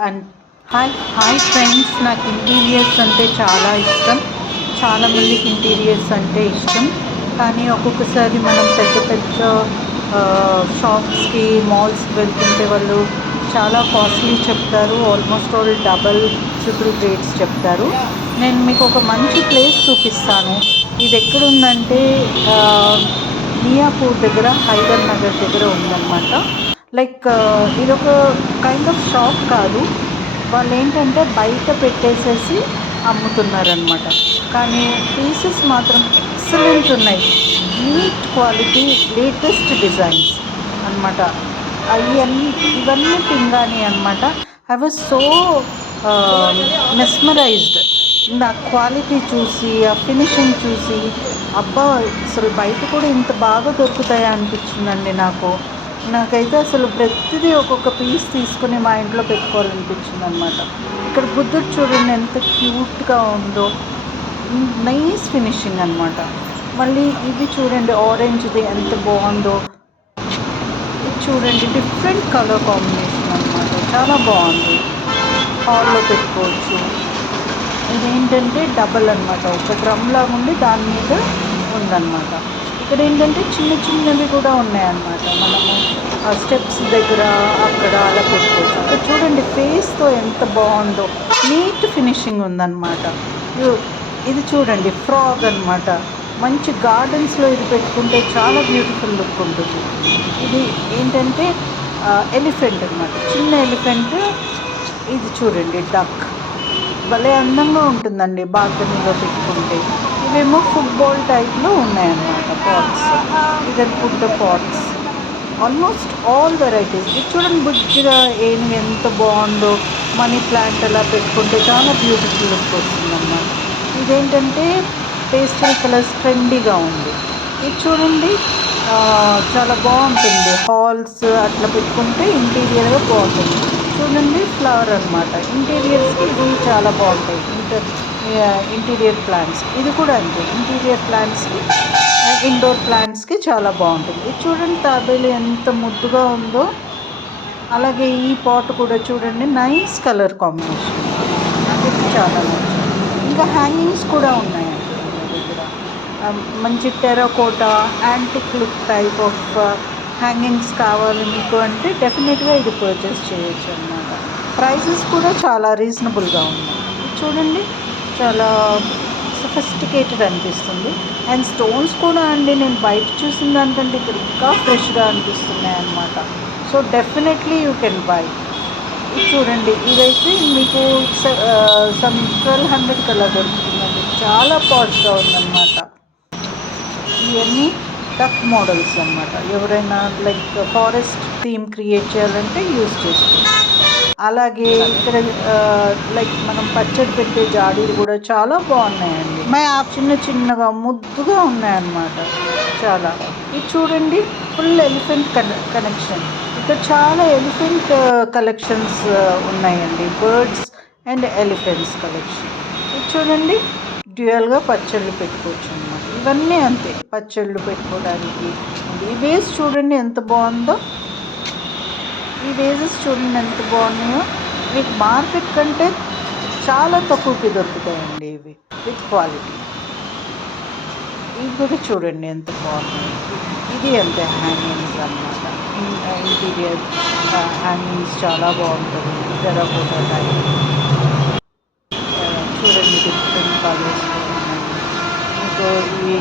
And hi friends, నాకు interiors అంటే చాలా ఇష్టం. చాలామందికి ఇంటీరియర్స్ అంటే ఇష్టం. కానీ ఒక్కొక్కసారి మనం పెద్ద పెద్ద షాప్స్కి, మాల్స్కి వెళ్తుంటే వాళ్ళు చాలా కాస్ట్లీ చెప్తారు. Almost all double triple rates చెప్తారు. నేను మీకు ఒక మంచి ప్లేస్ చూపిస్తాను. ఇది ఎక్కడుందంటే ఆ, మియాపూర్ దగ్గర, హైదర్ నగర్ దగ్గర ఉందన్నమాట. లైక్ ఇదొక కైండ్ ఆఫ్ షాప్ కాదు. వాళ్ళు ఏంటంటే బయట పెట్టేసేసి అమ్ముతున్నారనమాట. కానీ పీసెస్ మాత్రం ఎక్సలెంట్ ఉన్నాయి. నీట్ క్వాలిటీ, లేటెస్ట్ డిజైన్స్ అనమాట. అవన్నీ ఇవన్నీ పింగాణి అనమాట. I was so mesmerised. నా క్వాలిటీ చూసి, ఆ ఫినిషింగ్ చూసి, అబ్బా అసలు బయట కూడా ఇంత బాగా దొరుకుతాయా అనిపించిందండి నాకైతే అసలు ప్రతిదీ ఒక్కొక్క పీస్ తీసుకుని మా ఇంట్లో పెట్టుకోవాలనిపించింది అనమాట. ఇక్కడ బుద్ధుడు చూడండి ఎంత క్యూట్గా ఉందో, నైస్ ఫినిషింగ్ అనమాట. మళ్ళీ ఇవి చూడండి, ఆరెంజ్ది ఎంత బాగుందో. ఇది చూడండి, డిఫరెంట్ కలర్ కాంబినేషన్ అనమాట, చాలా బాగుంది. హాల్లో పెట్టుకోవచ్చు. ఇదేంటంటే డబల్ అనమాట, ఒక డ్రమ్ లాగా ఉండి దాని మీద ఉందన్నమాట. ఇక్కడ ఏంటంటే చిన్న చిన్నవి కూడా ఉన్నాయన్నమాట. మనము స్టెప్స్ దగ్గర అక్కడ అలా పెట్టుకోవచ్చు. ఇక్కడ చూడండి, ఫేస్తో ఎంత బాగుందో, నీట్ ఫినిషింగ్ ఉందన్నమాట. ఇది చూడండి, ఫ్రాగ్ అనమాట. మంచి గార్డెన్స్లో ఇది పెట్టుకుంటే చాలా బ్యూటిఫుల్ లుక్ ఉంటుంది. ఇది ఏంటంటే ఎలిఫెంట్ అనమాట, చిన్న ఎలిఫెంట్. ఇది చూడండి, డక్. భలే అందంగా ఉంటుందండి బాల్కనీలో పెట్టుకుంటే. ఇవేమో ఫుట్బాల్ టైప్లో ఉన్నాయన్నమాట పాట్స్. ఇదే food pots, almost all varieties. ఇది చూడండి, బుజ్జిగా ఏనుగు ఎంత బాగుందో. మనీ ప్లాంట్ అలా పెట్టుకుంటే చాలా బ్యూటిఫుల్ లుక్ వస్తుందన్నమాట. ఇదేంటంటే పేస్టల్ కలర్స్, ట్రెండీగా ఉంది. ఇది చూడండి, చాలా బాగుంటుంది. హాల్స్ అట్లా పెట్టుకుంటే ఇంటీరియర్గా బాగుంటుంది. చూడండి, ఫ్లవర్ అనమాట. ఇంటీరియర్స్కి ఇవి చాలా బాగుంటాయి. ఇంటీరియర్ ప్లాంట్స్, ఇది కూడా అంతే. ఇంటీరియర్ ప్లాంట్స్కి, ఇండోర్ ప్లాంట్స్కి చాలా బాగుంటుంది. ఇది చూడండి, తాబేలు ఎంత ముద్దుగా ఉందో. అలాగే ఈ పాట్ కూడా చూడండి, నైస్ కలర్ కాంబినేషన్. నాకైతే చాలా నచ్చింది. ఇంకా హ్యాంగింగ్స్ కూడా ఉన్నాయండి మన దగ్గర. మంచి terracotta, antique look type of hangings కావాలి మీకు అంటే డెఫినెట్గా ఇది పర్చేస్ చేయొచ్చు అన్నమాట. ప్రైసెస్ కూడా చాలా రీజనబుల్గా ఉన్నాయి. చూడండి, చాలా సొఫిస్టికేటెడ్ అనిపిస్తుంది. అండ్ స్టోన్స్ కూడా అండి, నేను బయట చూసిన దానికంటే ఇక్కడ ఇంకా ఫ్రెష్గా అనిపిస్తున్నాయి అన్నమాట. So definitely you can buy. ఇది చూడండి, ఇదైతే మీకు 1200 కల్లా దొరుకుతుందండి. చాలా పాష్గా ఉందన్నమాట. ఇవన్నీ టక్ మోడల్స్ అన్నమాట. ఎవరైనా లైక్ ఫారెస్ట్ థీమ్ క్రియేట్ చేయాలంటే యూజ్ చేసుకోవచ్చు. అలాగే ఇక్కడ లైక్ మనం పచ్చడి పెట్టే జాడీలు కూడా చాలా బాగున్నాయండి. చిన్న చిన్నగా ముద్దుగా ఉన్నాయన్నమాట చాలా. ఇది చూడండి, ఫుల్ ఎలిఫెంట్ కనెక్షన్. ఇక్కడ చాలా ఎలిఫెంట్ కలెక్షన్స్ ఉన్నాయండి, బర్డ్స్ అండ్ ఎలిఫెంట్స్ కలెక్షన్. ఇది చూడండి, డ్యూయల్గా పచ్చళ్ళు పెట్టుకోవచ్చు అన్నమాట. ఇవన్నీ అంతే, పచ్చళ్ళు పెట్టుకోవడానికి. ఈ వేస్ చూడండి ఎంత బాగుందో. ఈ వేజెస్ చూడండి ఎంత బాగున్నాయో. మీకు మార్కెట్ కంటే చాలా తక్కువకి దొరుకుతాయండి ఇవి, విత్ క్వాలిటీ. ఇవి కూడా చూడండి ఎంత బాగున్నాయి. ఇది అంతే, హ్యాంగింగ్స్ అన్నమాట. ఇంటీరియర్ హ్యాంగింగ్స్ చాలా బాగుంటుంది. టెరాకోటా టైప్ చూడండి, డిఫరెంట్ కలర్స్ ఉన్నాయి. మీకు ఇవి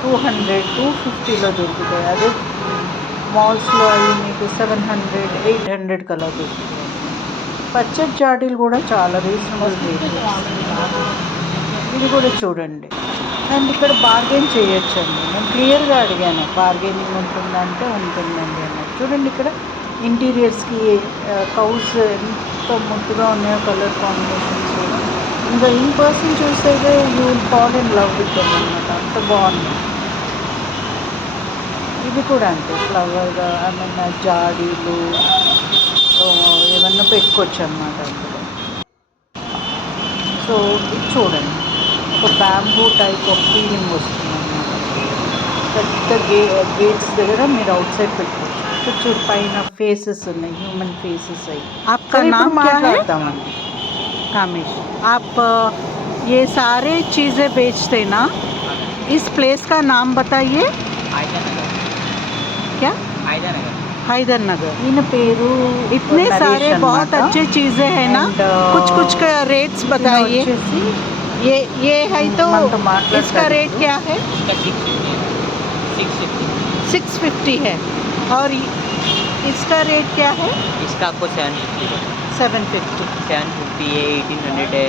200, 250లో దొరుకుతాయి. అదే మాల్స్లో అవి మీకు 700, 800 కల్లా దొరుకుతాయి. పచ్చడి జాడీలు కూడా చాలా రీజనబుల్ రేట్. ఇది కూడా చూడండి. అండ్ ఇక్కడ బార్గెన్ చేయొచ్చండి. నేను క్లియర్గా అడిగాను, బార్గెనింగ్ ఉంటుందంటే ఉంటుందండి అన్నట్టు. చూడండి, ఇక్కడ ఇంటీరియర్స్కి కౌస్ ఎంత ముద్దుగా ఉన్నాయో, కలర్ కాంబినేషన్స్. ఇంకా ఇన్ పర్సన్ చూస్తే you will fall in love with them అన్నమాట, అంత బాగుంది. ఇవి కూడా అంతే, ఫ్లవర్గా ఏమైనా జాడీలు ఏమన్నా పెట్టుకోవచ్చు అన్నమాట అందులో. సో ఇది చూడండి, ఒక బ్యాంబూ టైప్ ఆఫ్ ఫీలింగ్ వస్తుంది అన్నమాట. పెద్ద గేట్స్ దగ్గర మీరు అవుట్ సైడ్ పెట్టుకోవచ్చు. కొంచెం పైన ఫేసెస్ ఉన్నాయి, హ్యూమన్ ఫేసెస్ అయ్యి. आपका नाम क्या है? మాట్లాడదామండి. कामेश। आप ये सारे चीज़ें बेचते ना, इस प्लेस का नाम बताइए। हैदर नगर। क्या? हैदर नगर। हैदर नगर। ఈయన పేరు इतने నరేష్ सारे बहुत అన్నమాట. अच्छे चीज़ें हैं ना, And, कुछ कुछ का रेट्स ఈయన बताइए। వచ్చేసి ये है तो మనతో మాట్లాడతారు इसका रेट ఇప్పుడు. क्या है? इसका 650 है। 650। 650 है। और इसका रेट क्या है? इसका आपको 750 है। 750। 750 है, 1800 है,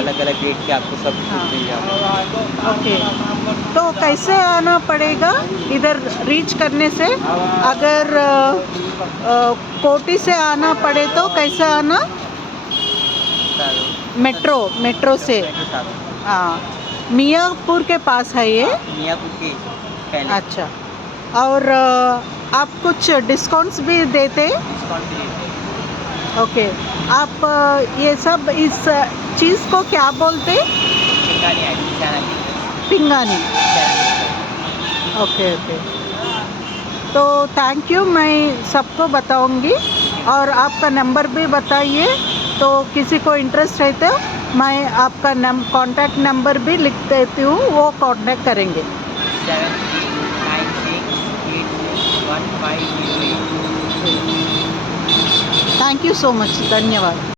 अलग अलग रेट के आपको सब हाँ। मिल जाएगा। ओके, तो कैसे आना पड़ेगा इधर रीच करने से? अगर कोटी से आना पड़े तो कैसे आना? मेट्रो से। हाँ, मियाँपुर के पास है ये। मियाँपुर के पहले अच्छा, और आप कुछ डिस्काउंट्स भी देते? डिस्काउंट भी देते हैं। ओके, आप ये सब इस चीज़ को क्या बोलते? पिंगानी है, चैनल। पिंगानी। ओके ओके, तो थैंक यू, मैं सबको बताऊंगी। और आपका नंबर भी बताइए, तो किसी को इंटरेस्ट है तो मैं आपका कॉन्टैक्ट नंबर भी लिख देती हूँ, वो कॉन्टैक्ट करेंगे। 7396861508। थैंक यू सो मच, धन्यवाद।